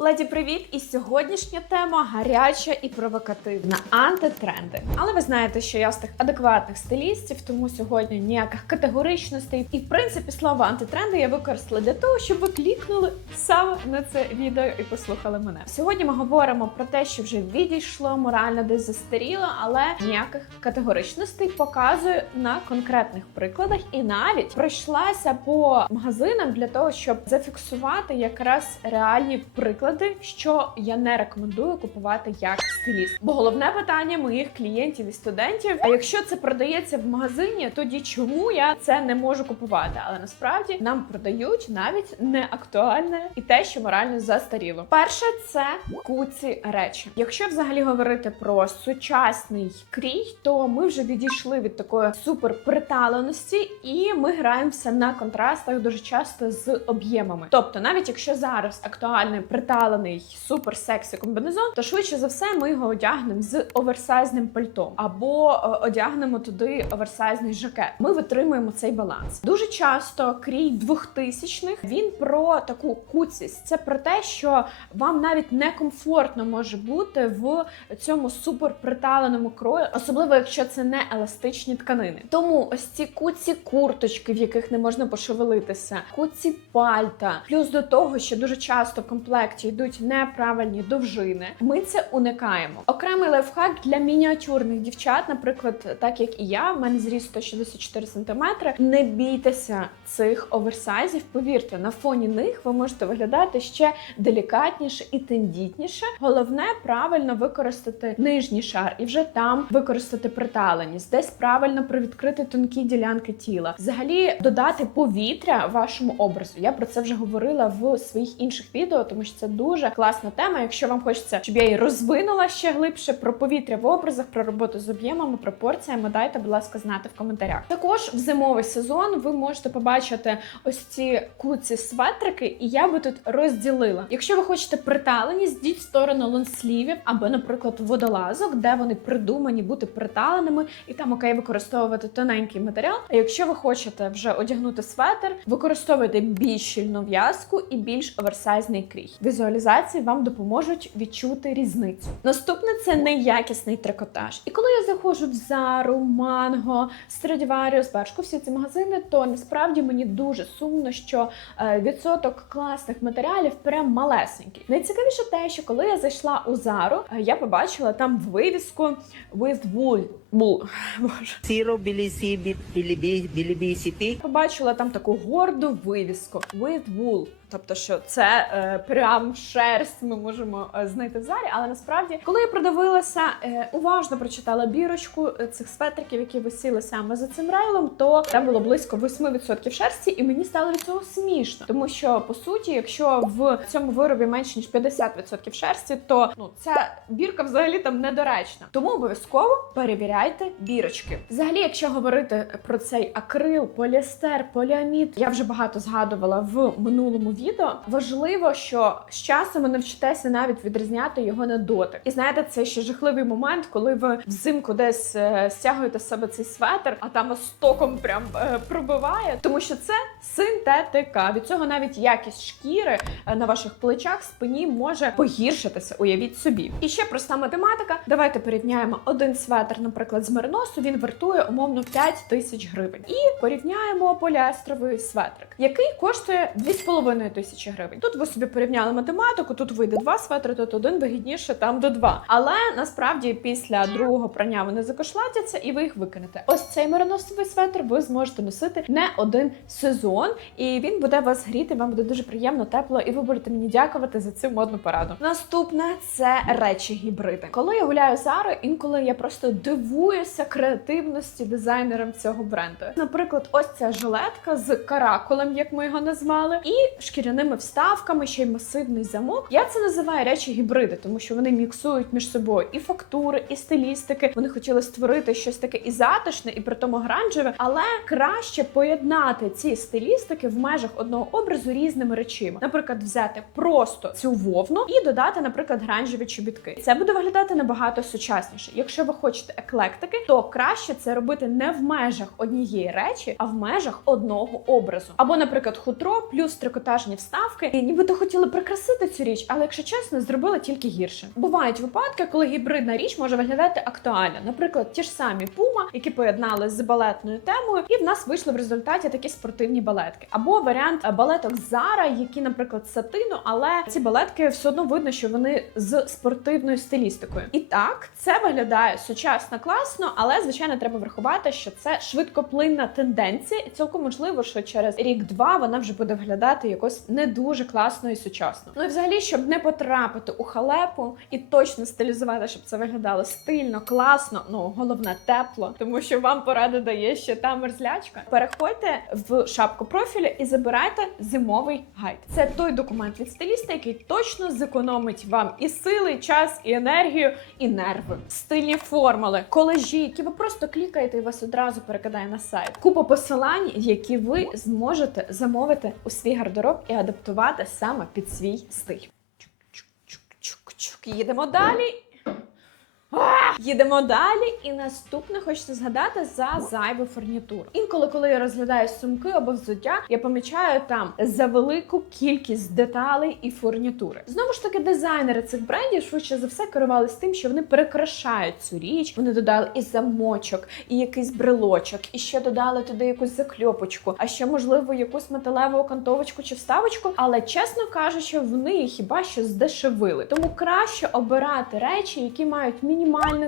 Леді, привіт! І сьогоднішня тема гаряча і провокативна антитренди. Але ви знаєте, що я з тих адекватних стилістів, тому сьогодні ніяких категоричностей. І в принципі слово антитренди я використала для того, щоб ви клікнули саме на це відео і послухали мене. Сьогодні ми говоримо про те, що вже відійшло, морально десь застаріло, але ніяких категоричностей показую на конкретних прикладах і навіть пройшлася по магазинам для того, щоб зафіксувати якраз реальні приклади, що я не рекомендую купувати як стиліст. Бо головне питання моїх клієнтів і студентів: а якщо це продається в магазині, тоді чому я це не можу купувати? Але насправді нам продають навіть не актуальне і те, що морально застаріло. Перше, це куці речі. Якщо взагалі говорити про сучасний крій, то ми вже відійшли від такої суперприталеності, і ми граємося на контрастах дуже часто з об'ємами. Тобто, навіть якщо зараз актуальний приталений суперсексі комбінезон, то швидше за все ми його одягнемо з оверсайзним пальтом або е, одягнемо туди оверсайзний жакет. Ми витримуємо цей баланс. Дуже часто крій 2000-х, він про таку куцість. Це про те, що вам навіть некомфортно може бути в цьому суперприталеному крою, особливо якщо це не еластичні тканини. Тому ось ці куці курточки, в яких не можна пошевелитися, куці пальта, плюс до того, що дуже часто в комплекті йдуть неправильні довжини. Ми це уникаємо. Окремий лайфхак для мініатюрних дівчат, наприклад, так як і я, в мене зріст 164 см, Не бійтеся цих оверсайзів. Повірте, на фоні них ви можете виглядати ще делікатніше і тендітніше. Головне правильно використати нижній шар і вже там використати приталеність, десь правильно привідкрити тонкі ділянки тіла. Взагалі додати повітря вашому образу. Я про це вже говорила в своїх інших відео, тому що це дуже класна тема. Якщо вам хочеться, щоб я її розвинула ще глибше про повітря в образах, про роботу з об'ємами, пропорціями, дайте, будь ласка, знати в коментарях. Також в зимовий сезон ви можете побачити ось ці куці светрики, і я би тут розділила. Якщо ви хочете приталеність, йдіть в сторону лонслівів або, наприклад, водолазок, де вони придумані бути приталеними, і там окей використовувати тоненький матеріал. А якщо ви хочете вже одягнути светр, використовуйте більш щільну в'язку і більш оверсайзний крій. Візуалізації вам допоможуть відчути різницю. Наступне це неякісний трикотаж. І коли я заходжу в Зару, Манго, Stradivarius, Бершку, всі ці магазини, то насправді мені дуже сумно, що е, відсоток класних матеріалів прям малесенький. Найцікавіше те, що коли я зайшла у Зару, е, я побачила там вивіску with wool. Wool. Боже. Zero bilici- bilibi- bilibicity. Побачила там таку горду вивіску with wool. Тобто, що це е, прям шерсть ми можемо е, знайти в залі. Але насправді, коли я продивилася, е, уважно прочитала бірочку е, цих светриків, які висіли саме за цим рейлом, то там було близько 8% шерсті, і мені стало від цього смішно. Тому що по суті, якщо в цьому виробі менше ніж 50% шерсті, то ну ця бірка взагалі там недоречна. Тому обов'язково перевіряйте бірочки. Взагалі, якщо говорити про цей акрил, поліестер, поліамід, я вже багато згадувала в минулому відео. Важливо, що з часом ви навчитеся навіть відрізняти його на дотик. І знаєте, це ще жахливий момент, коли ви взимку десь е, стягуєте з себе цей светр, а там вас током прям е, пробиває, тому що це синтетика. Від цього навіть якість шкіри е, на ваших плечах, спині може погіршитися. Уявіть собі. І ще проста математика. Давайте порівняємо один светр, наприклад, з мериносу. Він вартує умовно 5 тисяч гривень. І порівняємо поліестровий светрик, який коштує 2,5 тисячі гривень. Тут ви собі порівняли математику. Тут вийде два светри, тут один вигідніше там до два. Але насправді після другого прання вони закошлатяться і ви їх викинете. Ось цей мериносовий светр ви зможете носити не один сезон, і він буде вас гріти. Вам буде дуже приємно, тепло, і ви будете мені дякувати за цю модну пораду. Наступне це речі гібриди. Коли я гуляю Зарою, інколи я просто дивуюся креативності дизайнерам цього бренду. Наприклад, ось ця жилетка з каракулем, як ми його назвали, і шкіряними вставками, ще й масивний замок. Я це називаю речі гібриди, тому що вони міксують між собою і фактури, і стилістики. Вони хотіли створити щось таке і затишне, і при тому гранжеве, але краще поєднати ці стилістики в межах одного образу різними речима. Наприклад, взяти просто цю вовну і додати, наприклад, гранжеві чобітки. Це буде виглядати набагато сучасніше. Якщо ви хочете еклектику, комплектики, то краще це робити не в межах однієї речі, а в межах одного образу. Або, наприклад, хутро плюс трикотажні вставки, і нібито хотіли прикрасити цю річ, але якщо чесно, зробили тільки гірше. Бувають випадки, коли гібридна річ може виглядати актуально. Наприклад, ті ж самі пума, які поєднали з балетною темою, і в нас вийшли в результаті такі спортивні балетки. Або варіант балеток Зара, які, наприклад, сатину, але ці балетки все одно видно, що вони з спортивною стилістикою. І так, це виглядає сучасно класно, але звичайно треба врахувати, що це швидкоплинна тенденція, і цілком можливо, що через рік-два вона вже буде виглядати якось не дуже класно і сучасно. Ну і взагалі, щоб не потрапити у халепу і точно стилізувати, щоб це виглядало стильно, класно, ну головне тепло, тому що вам поради дає ще та мерзлячка. Переходьте в шапку профілю і забирайте зимовий гайд. Це той документ від стиліста, який точно зекономить вам і сили, і час, і енергію, і нерви. Стильні формули, колежі, які ви просто клікаєте і вас одразу перекидає на сайт. Купа посилань, які ви зможете замовити у свій гардероб і адаптувати саме під свій стиль. Чук-чук-чук-чук-чук. Їдемо далі. Їдемо далі, і наступне хочеться згадати за зайву фурнітуру. Інколи, коли я розглядаю сумки або взуття, я помічаю там за велику кількість деталей і фурнітури. Знову ж таки, дизайнери цих брендів швидше за все керувалися тим, що вони перекрашають цю річ. Вони додали і замочок, і якийсь брелочок, і ще додали туди якусь закльопочку, а ще можливо якусь металеву окантовочку чи вставочку. Але чесно кажучи, вони хіба що здешевили. Тому краще обирати речі, які мають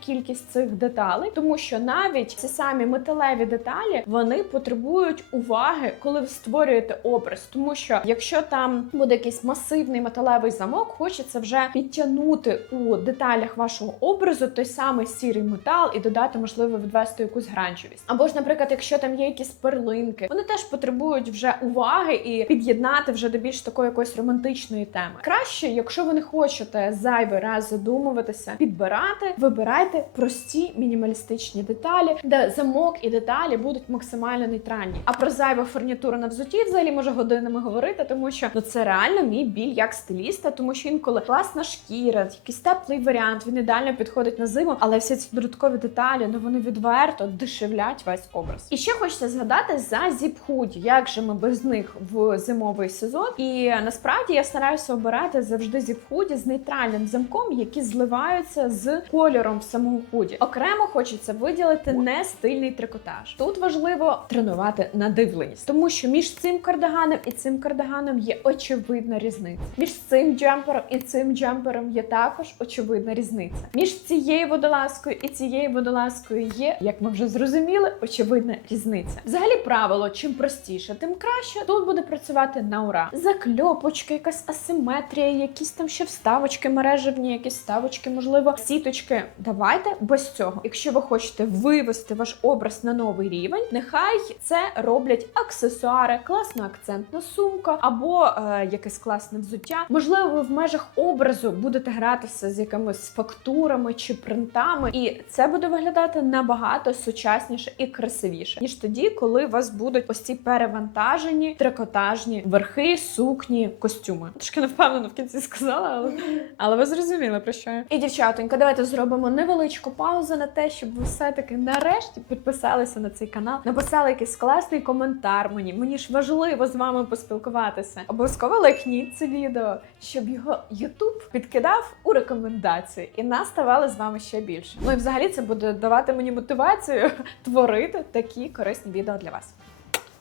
кількість цих деталей, тому що навіть ці самі металеві деталі вони потребують уваги, коли ви створюєте образ. Тому що якщо там буде якийсь масивний металевий замок, хочеться вже підтягнути у деталях вашого образу той самий сірий метал і додати, можливо, відвести якусь гранчовість. Або ж, наприклад, якщо там є якісь перлинки, вони теж потребують вже уваги і під'єднати вже до більш такої якоїсь романтичної теми. Краще, якщо ви не хочете зайвий раз задумуватися, підбирати, вибирайте прості мінімалістичні деталі, де замок і деталі будуть максимально нейтральні. А про зайву фурнітуру на взуті взагалі може годинами говорити, тому що ну це реально мій біль як стиліста, тому що інколи класна шкіра, якийсь теплий варіант, він ідеально підходить на зиму, але всі ці додаткові деталі, ну вони відверто дешевлять весь образ. І ще хочеться згадати за зіп-худі, як же ми без них в зимовий сезон. І насправді я стараюся обирати завжди зіп-худі з нейтральним замком, які зливаються з кольором самому худі. Окремо хочеться виділити не стильний трикотаж. Тут важливо тренувати надивленість, тому що між цим кардиганом і цим кардиганом є очевидна різниця. Між цим джемпером і цим джемпером є також очевидна різниця. Між цією водолазкою і цією водолазкою є, як ми вже зрозуміли, очевидна різниця. Взагалі, правило, чим простіше, тим краще. Тут буде працювати на ура. Закльопочки, якась асиметрія, якісь там ще вставочки мережевні, якісь вставочки, можливо, сіточки. Давайте без цього. Якщо ви хочете вивести ваш образ на новий рівень, нехай це роблять аксесуари, класна акцентна сумка або е, якесь класне взуття. Можливо, ви в межах образу будете гратися з якимись фактурами чи принтами, і це буде виглядати набагато сучасніше і красивіше, ніж тоді, коли у вас будуть ось ці перевантажені трикотажні верхи, сукні, костюми. Трошки не впевнено в кінці сказала, але, але ви зрозуміли про що. І дівчатонька, давайте зробимо невеличку паузу на те, щоб ви все-таки нарешті підписалися на цей канал, написали якийсь класний коментар мені. Мені ж важливо з вами поспілкуватися. Обов'язково лайкніть це відео, щоб його YouTube підкидав у рекомендації, і нас ставало з вами ще більше. Ну і взагалі це буде давати мені мотивацію творити такі корисні відео для вас.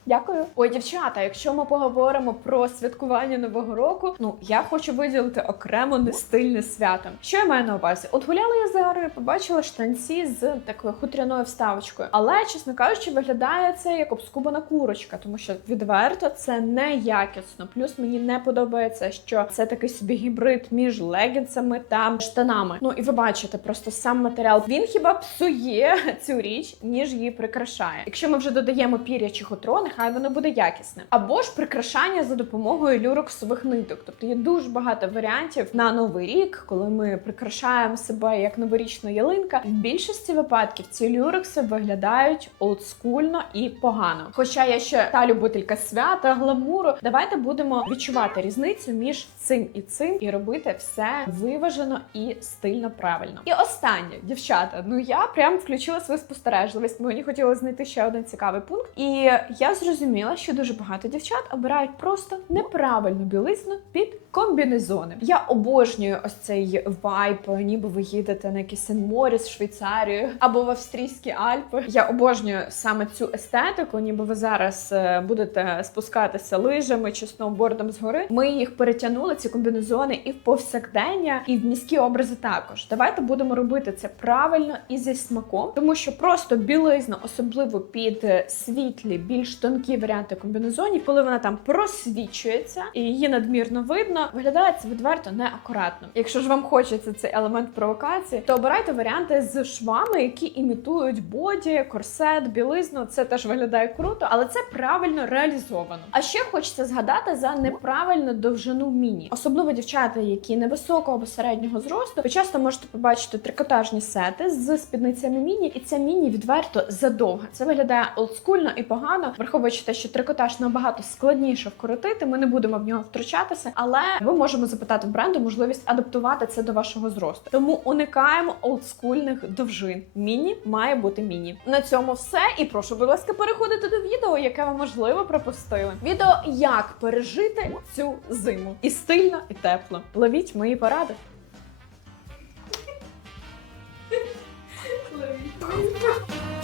Дякую. Ой, дівчата, якщо ми поговоримо про святкування нового року, ну я хочу виділити окремо нестильне свято. Що я маю на увазі? От гуляла я з Гарою, побачила штанці з такою хутряною вставочкою. Але, чесно кажучи, виглядає це як обскубана курочка, тому що відверто це не якісно. Плюс мені не подобається, що це такий собі гібрид між легінсами та штанами. Ну і ви бачите, просто сам матеріал він хіба псує цю річ, ніж її прикрашає. Якщо ми вже додаємо пір'я чи хутро, нехай воно буде якісним. Або ж прикрашання за допомогою люрексових ниток. Тобто є дуже багато варіантів на новий рік, коли ми прикрашаємо себе як новорічна ялинка. В більшості випадків ці люрекси виглядають олдскульно і погано. Хоча я ще та любителька свята, гламуру, давайте будемо відчувати різницю між цим і цим і робити все виважено і стильно правильно. І останнє, дівчата, ну я прям включила свою спостережливість. Мені хотілося знайти ще один цікавий пункт. І я зрозуміла, що дуже багато дівчат обирають просто неправильну білизну під комбінезони. Я обожнюю ось цей вайб, ніби ви їдете на якийсь Сен-Моріс, Швейцарію або в австрійські Альпи. Я обожнюю саме цю естетику, ніби ви зараз е, будете спускатися лижами чи сноубордом згори. Ми їх перетягнули, ці комбінезони, і в повсякдення, і в міські образи також. Давайте будемо робити це правильно і зі смаком, тому що просто білизна, особливо під е, світлі, більш тонкі варіанти комбінезонів, коли вона там просвічується і її надмірно видно, виглядає це відверто неакуратно. Якщо ж вам хочеться цей елемент провокації, то обирайте варіанти з швами, які імітують боді, корсет, білизну. Це теж виглядає круто, але це правильно реалізовано. А ще хочеться згадати за неправильну довжину міні, особливо дівчата, які невисокого або середнього зросту. Ви часто можете побачити трикотажні сети з спідницями міні, і ця міні відверто задовга. Це виглядає олдскульно і погано, враховуючи те, що трикотаж набагато складніше вкоротити. Ми не будемо в нього втручатися, але ми можемо запитати бренду можливість адаптувати це до вашого зросту. Тому уникаємо олдскульних довжин. Міні має бути міні. На цьому все. І прошу, будь ласка, переходити до відео, яке ви можливо пропустили. Відео як пережити цю зиму і стильно, і тепло. Ловіть мої поради. Ловіть.